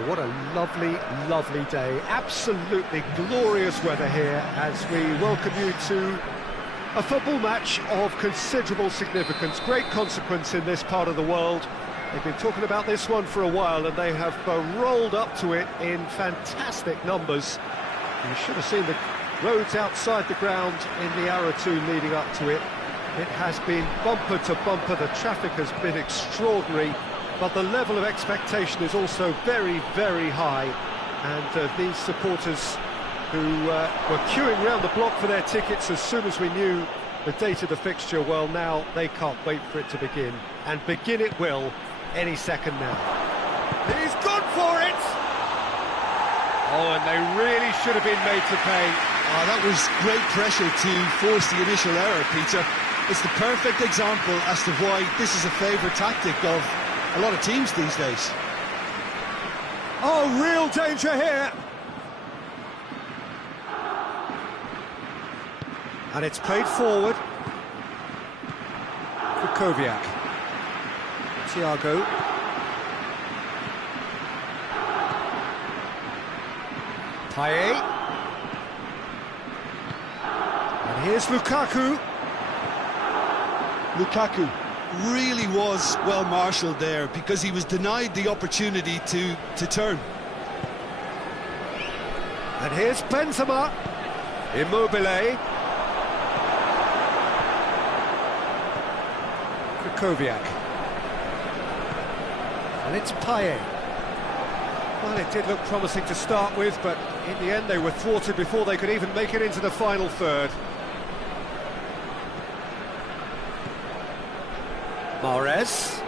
Oh, what a lovely, lovely day. Absolutely glorious weather here as we welcome you to a football match of considerable significance, great consequence in this part of the world. They've been talking about this one for a while and they have rolled up to it in fantastic numbers. You should have seen the roads outside the ground in the hour or two leading up to it. It has been bumper to bumper, the traffic has been extraordinary, but the level of expectation is also very, very high. And these supporters who were queuing round the block for their tickets as soon as we knew the date of the fixture, well, now they can't wait for it to begin. And begin it will any second now. He's gone for it! Oh, and they really should have been made to pay. Oh, that was great pressure to force the initial error, Peter. It's the perfect example as to why this is a favourite tactic of a lot of teams these days. Oh, real danger here! And it's played forward. Kukoviak. Thiago. Payet. And here's Lukaku. Lukaku really was well marshalled there because he was denied the opportunity to turn. And here's Benzema. Immobile. Kukoviak. And it's Payet. Well, it did look promising to start with, but in the end they were thwarted before they could even make it into the final third. Mahrez.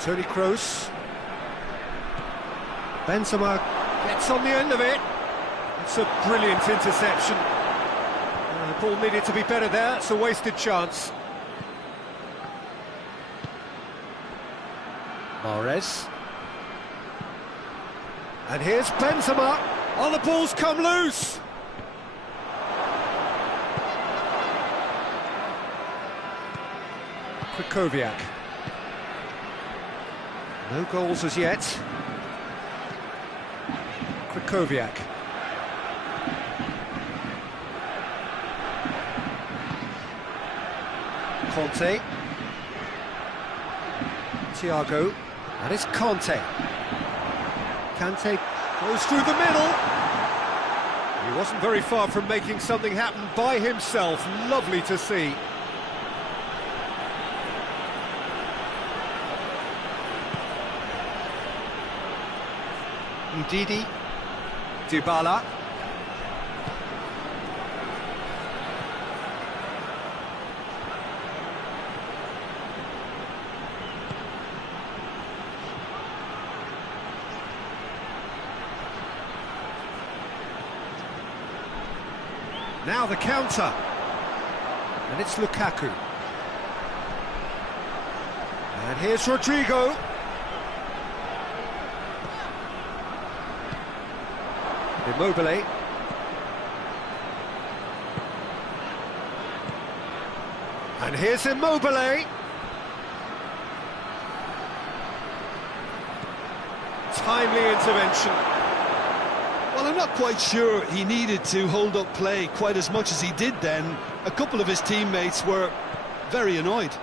Toni Kroos. Benzema gets on the end of it. It's a brilliant interception. The ball needed to be better there, it's a wasted chance. Mahrez. And here's Benzema. Oh, the ball's come loose! Kukoviak. No goals as yet. Kukoviak. Conte. Thiago. And it's Conte. Kante goes through the middle. He wasn't very far from making something happen by himself. Lovely to see. Ndidi. Dybala. Now the counter. And it's Lukaku. And here's Rodrigo. Immobile. And here's Immobile. Timely intervention. Well, I'm not quite sure he needed to hold up play quite as much as he did then. A couple of his teammates were very annoyed.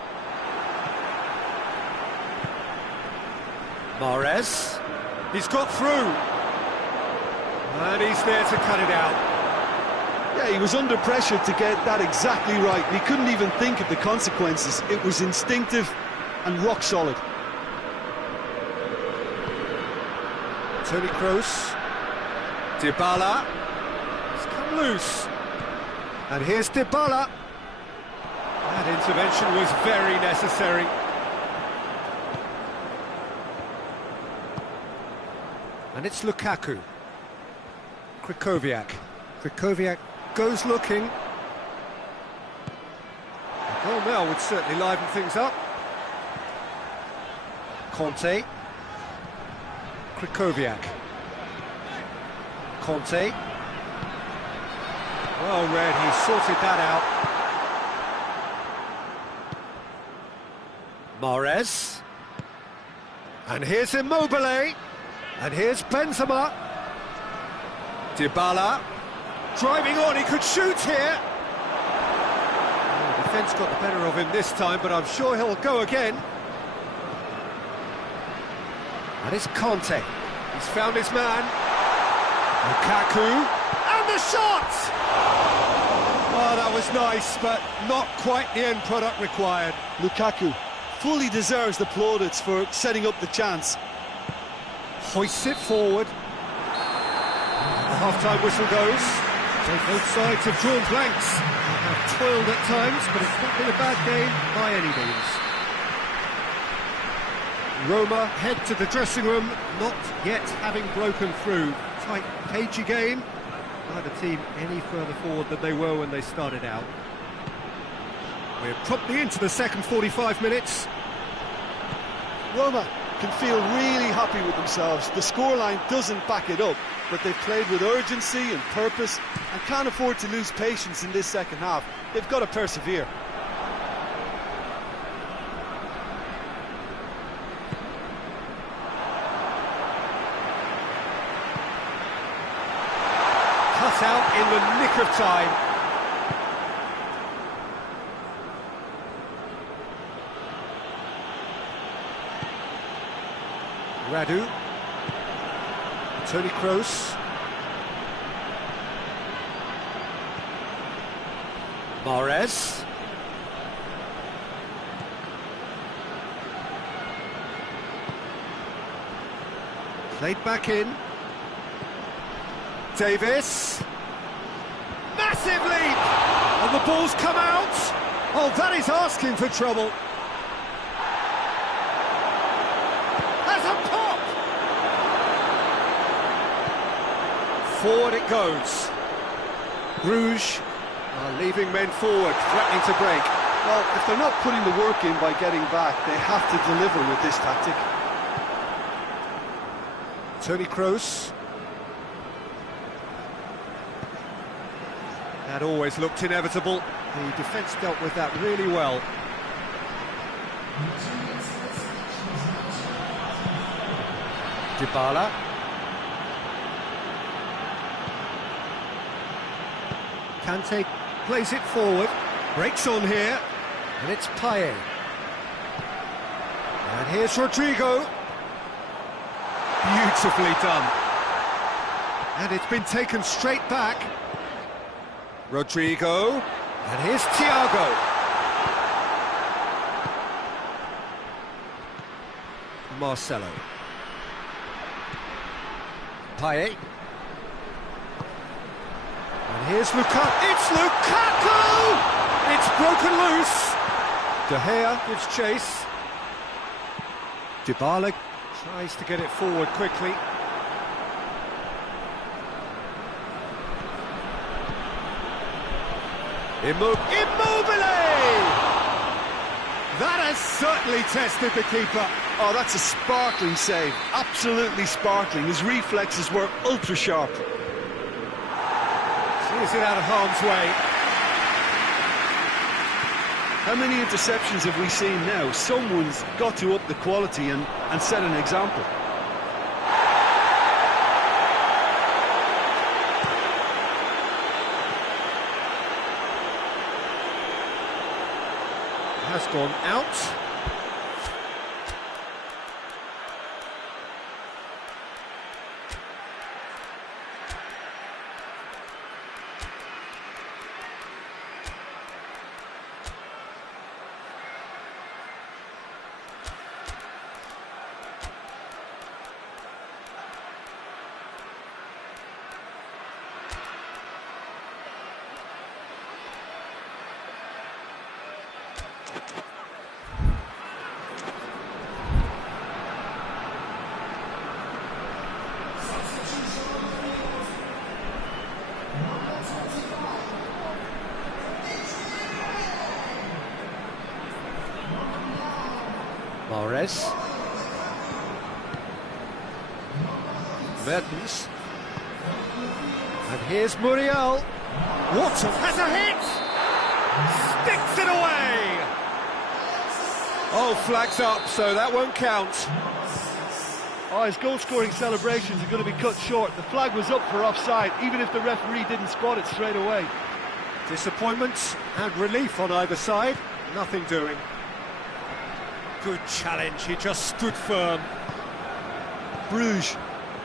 Mahrez. He's got through. And he's there to cut it out. Yeah, he was under pressure to get that exactly right. He couldn't even think of the consequences. It was instinctive and rock solid. Toni Kroos. Dybala. It's come loose. And here's Dybala. That intervention was very necessary. And it's Lukaku. Kukoviak. Kukoviak goes looking. A goal now would certainly liven things up. Conte. Kukoviak. Conte. Well read, he sorted that out. Mahrez. And here's Immobile. And here's Benzema. Dybala. Driving on, he could shoot here. The defence got the better of him this time, but I'm sure he'll go again. And it's Conte. He's found his man. Lukaku. And the shot! Oh, that was nice, but not quite the end product required. Lukaku fully deserves the plaudits for setting up the chance. Hoists it forward. The half-time whistle goes. So both sides have drawn blanks. They have toiled at times, but it's not been a bad game by any means. Roma head to the dressing room, not yet having broken through. Tight, cagey game. Neither team any further forward than they were when they started out. We're promptly into the second 45 minutes. Roma can feel really happy with themselves. The scoreline doesn't back it up, but they've played with urgency and purpose and can't afford to lose patience in this second half. They've got to persevere. Cut out in the nick of time. Radu. Toni Kroos. Mahrez. Played back in. Davis. Massive leap! And the ball's come out. Oh, that is asking for trouble. Has a pop! Forward it goes. Bruges are leaving men forward, threatening to break. Well, if they're not putting the work in by getting back, they have to deliver with this tactic. Toni Kroos. That always looked inevitable. The defence dealt with that really well. Dybala. Kante plays it forward, breaks on here, and it's Payet. And here's Rodrigo. Beautifully done. And it's been taken straight back. Rodrigo. And here's Thiago. Marcelo. Payet. And here's Lukaku. It's Lukaku! It's broken loose. De Gea gives chase. Dybala tries to get it forward quickly. Immobile! That has certainly tested the keeper. Oh, that's a sparkling save. Absolutely sparkling. His reflexes were ultra sharp. Clears it out of harm's way. How many interceptions have we seen now? Someone's got to up the quality and set an example. Has gone out. Mahrez. Mertens. And here's Muriel. Watson has a hit! Sticks it away! Oh, flags up, so that won't count. Oh, his goal-scoring celebrations are going to be cut short. The flag was up for offside, even if the referee didn't spot it straight away. Disappointment and relief on either side. Nothing doing. Good challenge, he just stood firm. Bruges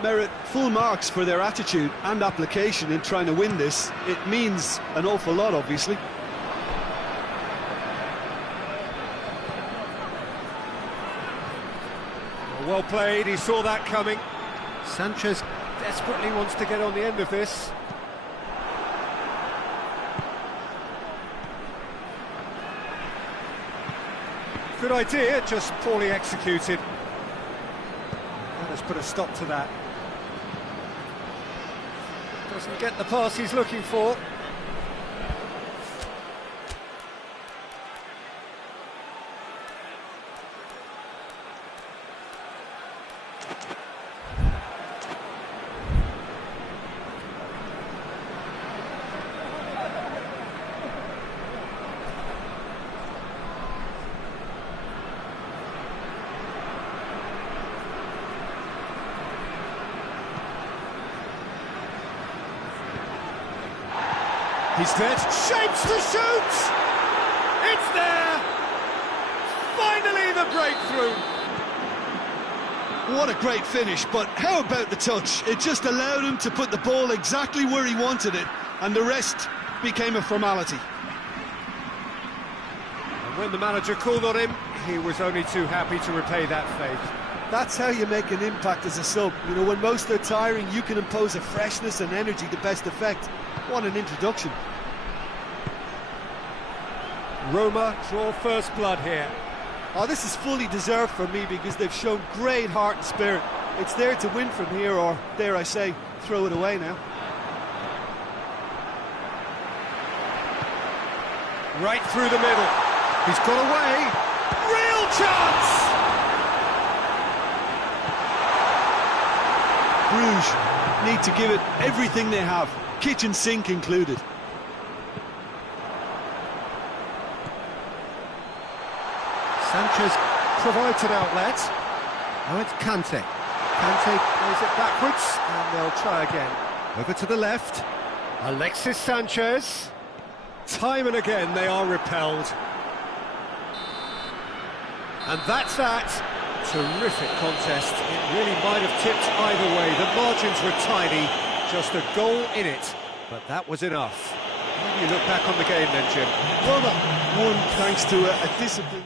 merit full marks for their attitude and application in trying to win this. It means an awful lot, obviously. Well played, he saw that coming. Sanchez desperately wants to get on the end of this. Good idea, just poorly executed. That has put a stop to that. Doesn't get the pass he's looking for. He's dead. Shapes to shoot! It's there! Finally the breakthrough! What a great finish, but how about the touch? It just allowed him to put the ball exactly where he wanted it, and the rest became a formality. And when the manager called on him, he was only too happy to repay that faith. That's how you make an impact as a sub. You know, when most are tiring, you can impose a freshness and energy to best effect. What an introduction. Roma draw first blood here. Oh, this is fully deserved for me because they've shown great heart and spirit. It's there to win from here, or, dare I say, throw it away now. Right through the middle. He's got away. Real chance! Bruges need to give it everything they have, kitchen sink included. Sanchez provides an outlet. Now it's Kante. Kante plays it backwards, and they'll try again. Over to the left. Alexis Sanchez. Time and again they are repelled. And that's that. Terrific contest. It really might have tipped either way. The margins were tiny, just a goal in it. But that was enough. How do you look back on the game then, Jim? Roma won thanks to a discipline.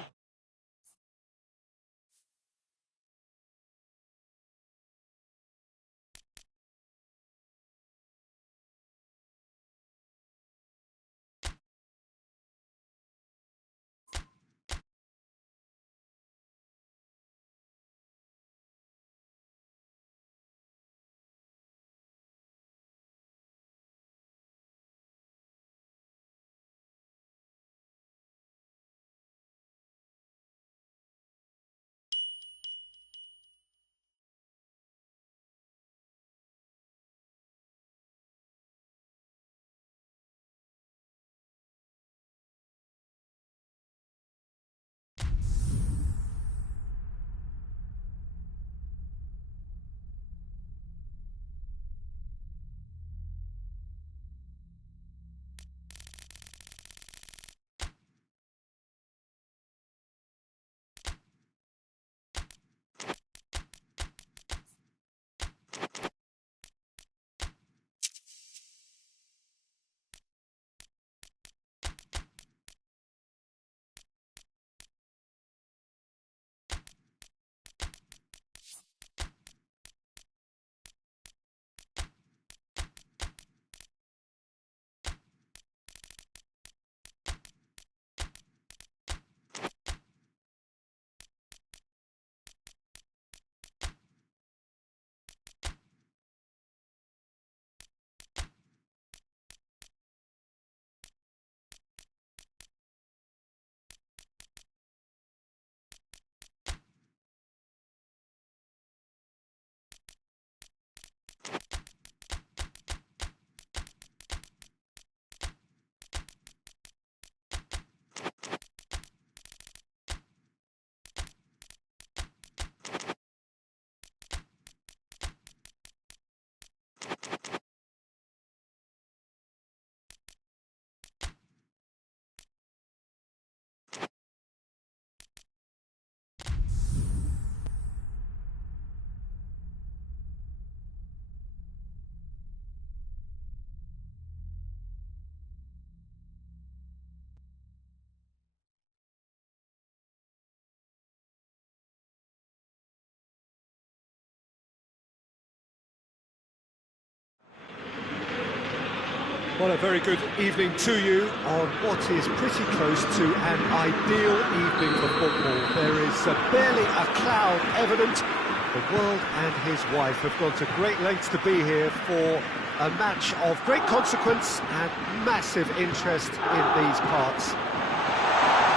Well, a very good evening to you on what is pretty close to an ideal evening for football. There is barely a cloud evident. The world and his wife have gone to great lengths to be here for a match of great consequence and massive interest in these parts.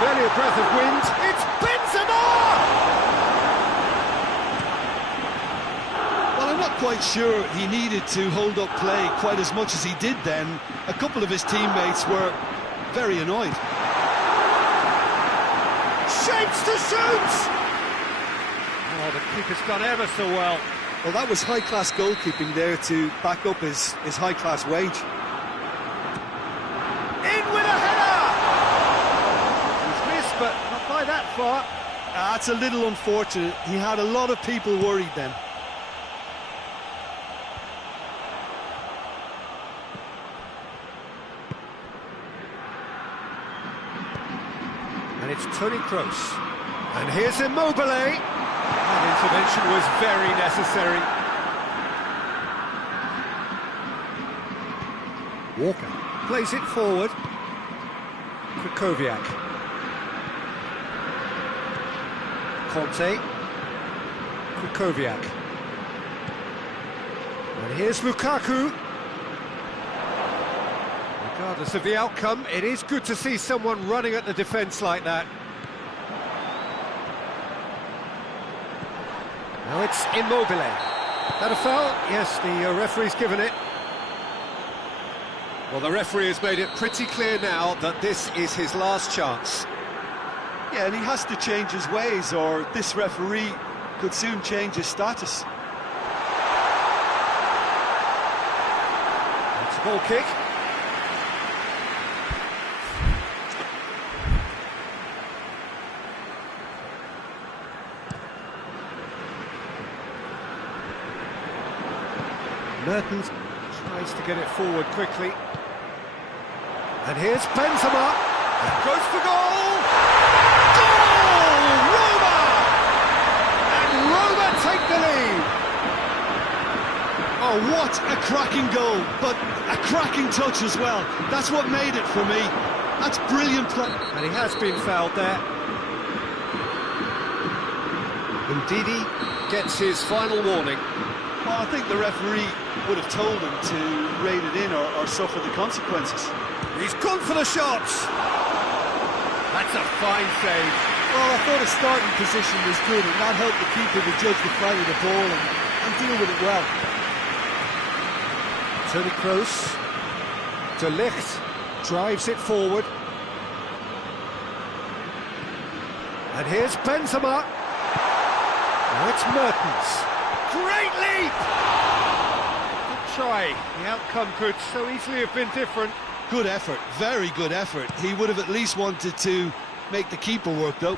Barely a breath of wind. It's Benzema! Well, I'm not quite sure he needed to hold up play quite as much as he did then. A couple of his teammates were very annoyed. Shapes to shoot! Oh, the keeper's done ever so well. Well, that was high-class goalkeeping there to back up his high-class wage. In with a header! He's missed, but not by that far. That's a little unfortunate. He had a lot of people worried then. And it's Toni Kroos. And here's Immobile. That intervention was very necessary. Walker plays it forward. Krychowiak. Conte. Krychowiak. And here's Lukaku. Regardless of the outcome, it is good to see someone running at the defence like that. Now it's Immobile. That a foul? Yes, the referee's given it. Well, the referee has made it pretty clear now that this is his last chance. Yeah, and he has to change his ways, or this referee could soon change his status. It's a goal kick. Mertens tries to get it forward quickly. And here's Benzema. Goes for goal! Goal! Roma! And Roma take the lead. Oh, what a cracking goal, but a cracking touch as well. That's what made it for me. That's brilliant play. And he has been fouled there. Ndidi gets his final warning. Well, I think the referee would have told him to rate it in or suffer the consequences. He's gone for the shot. That's a fine save. Well, I thought his starting position was good, and that helped the keeper to judge the flight of the ball and deal with it well. Toni Kroos. De Ligt drives it forward. And here's Benzema. Now it's Mertens. Great leap! Good try. The outcome could so easily have been different. Good effort, very good effort. He would have at least wanted to make the keeper work, though.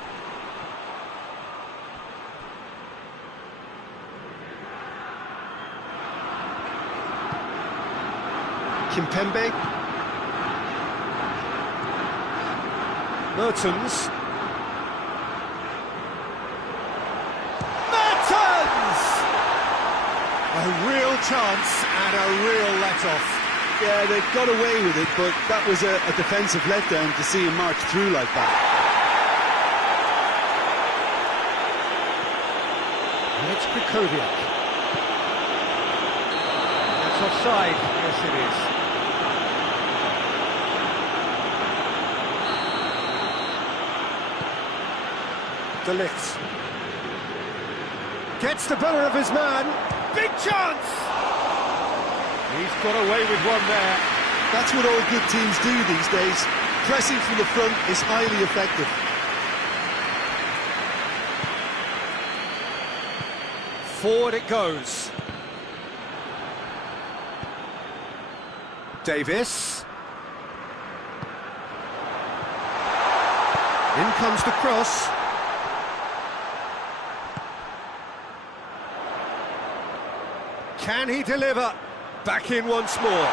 Kimpembe. Mertens. A real chance and a real let-off. Yeah, they got away with it, but that was a defensive letdown to see him march through like that. And it's Krychowiak. That's offside. Yes, it is. De Ligt. Gets the better of his man. Big chance! He's got away with one there. That's what all good teams do these days. Pressing from the front is highly effective. Forward it goes. Davis. In comes the cross. Can he deliver? Back in once more.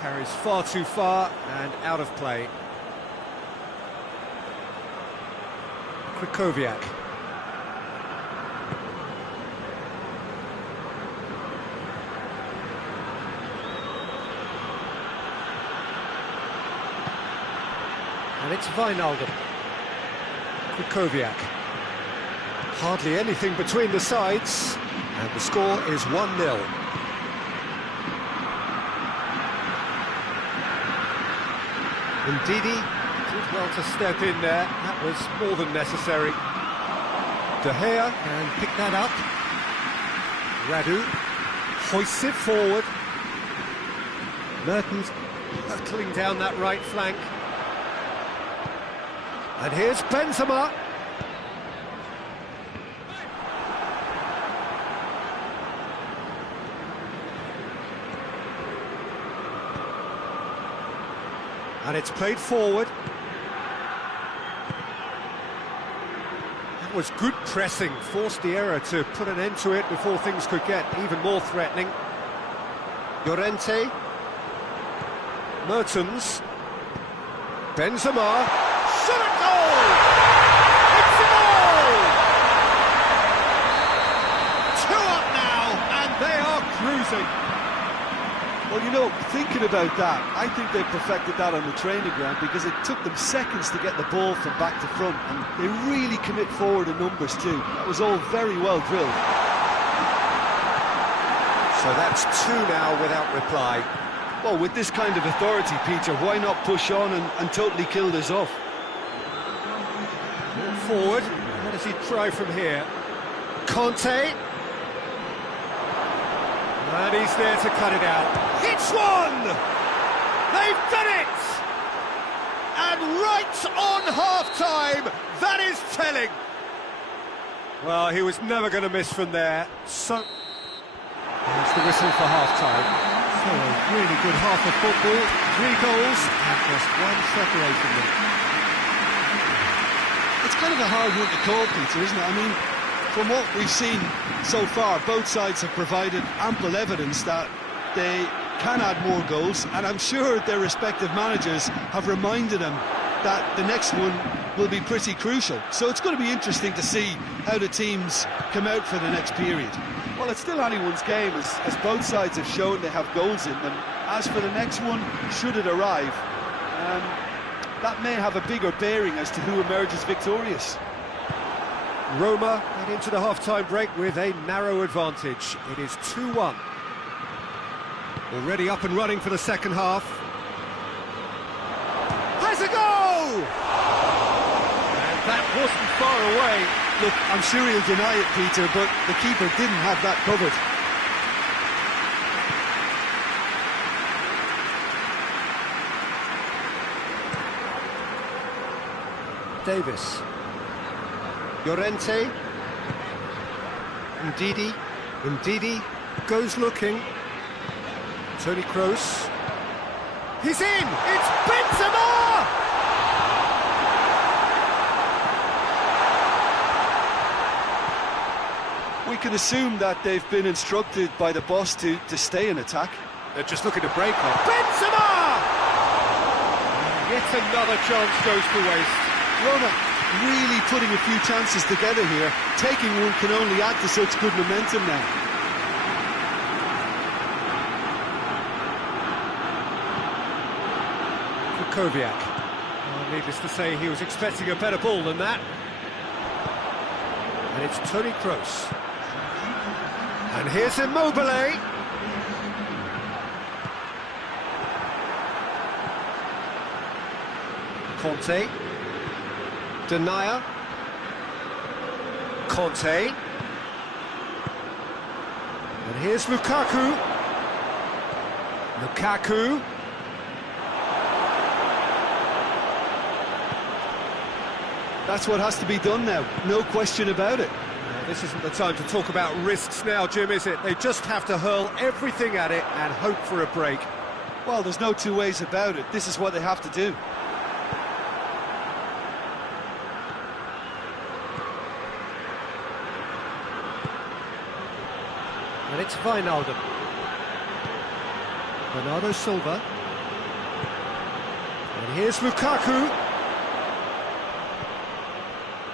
Carries far too far and out of play. Krychowiak. And it's Wijnaldum. Kukoviak. Hardly anything between the sides, and the score is 1-0. Ndidi did well to step in there, that was more than necessary. De Gea can pick that up. Radu hoists it forward. Mertens hurtling down that right flank. And here's Benzema. And it's played forward. That was good pressing, forced the error to put an end to it before things could get even more threatening. Llorente. Mertens. Benzema. Shot at goal! It's a goal! 2 up now, and they are cruising. Well, you know, thinking about that, I think they perfected that on the training ground because it took them seconds to get the ball from back to front, and they really commit forward in numbers too. That was all very well drilled. So that's 2 now without reply. Well, with this kind of authority, Peter, why not push on and totally kill this off? Forward, what does he try from here? Conte. And he's there to cut it out. It's one! They've done it! And right on half-time, that is telling. Well, he was never going to miss from there. So, here's the whistle for half-time. So, a really good half of football. 3 goals and just 1 separating them. It's kind of a hard one to call, Peter, isn't it? I mean, from what we've seen so far, both sides have provided ample evidence that they can add more goals, and I'm sure their respective managers have reminded them that the next one will be pretty crucial. So it's going to be interesting to see how the teams come out for the next period. Well, it's still anyone's game, as both sides have shown they have goals in them. As for the next one, should it arrive, that may have a bigger bearing as to who emerges victorious. Roma head into the half-time break with a narrow advantage. It is 2-1. Already up and running for the second half. Has a go! And that wasn't far away. Look, I'm sure he'll deny it, Peter, but the keeper didn't have that covered. Davis. Llorente. Ndidi goes looking. Toni Kroos. He's in! It's Benzema! We can assume that they've been instructed by the boss to stay in attack. They're just looking to break on. Benzema! Yet another chance goes to waste. Roma really putting a few chances together here. Taking one can only add to such good momentum now. Kukoviak. Well, needless to say, he was expecting a better ball than that. And it's Toni Kroos. And here's Immobile. Conte. Denier. Conte. And here's Lukaku. That's what has to be done now, no question about it. This isn't the time to talk about risks now, Jim, is it? They just have to hurl everything at it and hope for a break. Well, there's no two ways about it. This is what they have to do. And it's Wijnaldum. Bernardo Silva. And here's Lukaku.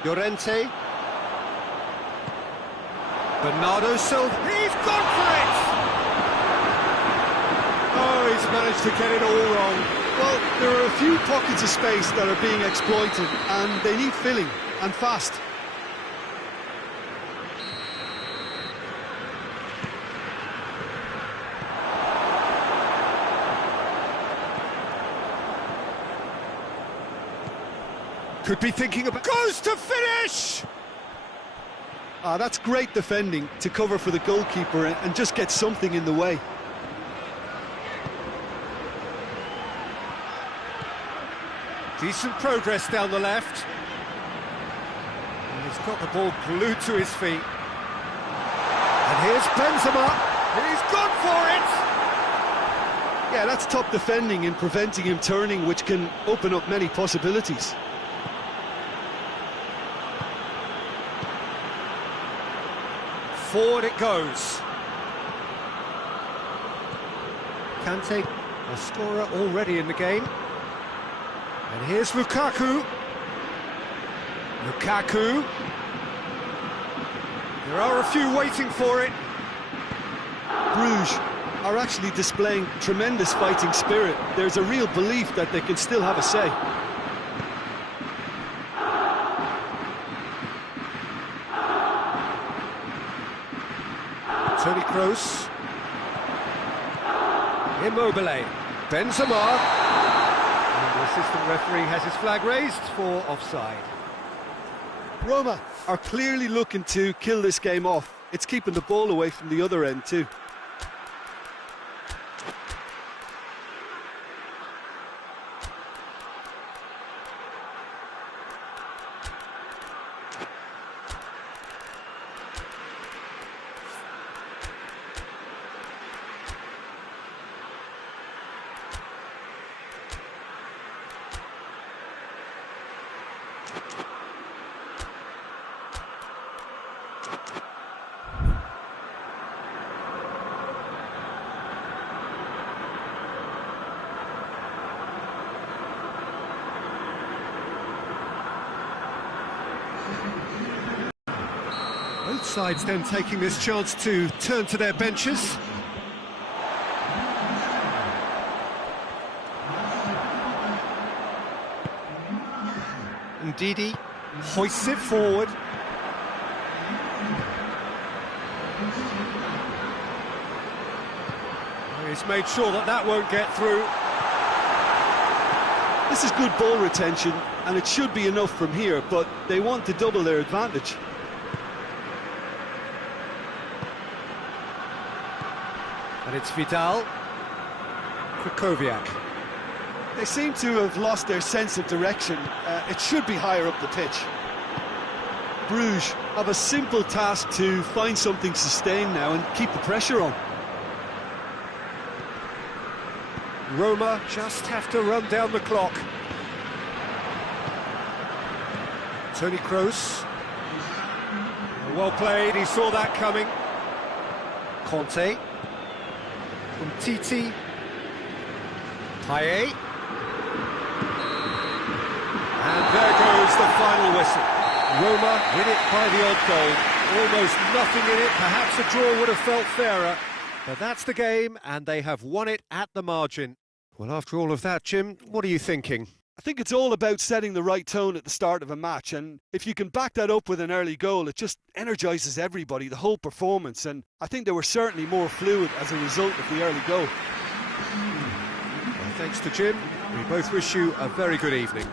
Llorente. Bernardo Silva. He's gone for it! Oh, he's managed to get it all wrong. Well, there are a few pockets of space that are being exploited, and they need filling, and fast. Could be thinking about... Goes to finish! Ah, that's great defending to cover for the goalkeeper and just get something in the way. Decent progress down the left. And he's got the ball glued to his feet. And here's Benzema, and he's gone for it! Yeah, that's top defending in preventing him turning, which can open up many possibilities. Forward it goes. Kante, a scorer already in the game. And here's Lukaku. Lukaku. There are a few waiting for it. Bruges are actually displaying tremendous fighting spirit. There's a real belief that they can still have a say. Toni Kroos. Immobile. Benzema. And the assistant referee has his flag raised for offside. Roma are clearly looking to kill this game off. It's keeping the ball away from the other end too. Both sides then taking this chance to turn to their benches. And Didi hoists it forward. He's made sure that that won't get through. This is good ball retention, and it should be enough from here, but they want to double their advantage. And it's Vidal. Krychowiak. They seem to have lost their sense of direction. It should be higher up the pitch. Bruges have a simple task to find something sustained now and keep the pressure on. Roma just have to run down the clock. Toni Kroos. Well played, he saw that coming. Conte. Umtiti. Payet. And there goes the final whistle. Roma win it by the odd goal. Almost nothing in it. Perhaps a draw would have felt fairer. But that's the game, and they have won it at the margin. Well, after all of that, Jim, what are you thinking? I think it's all about setting the right tone at the start of a match, and if you can back that up with an early goal, it just energises everybody, the whole performance, and I think they were certainly more fluid as a result of the early goal. Well, thanks to Jim. We both wish you a very good evening.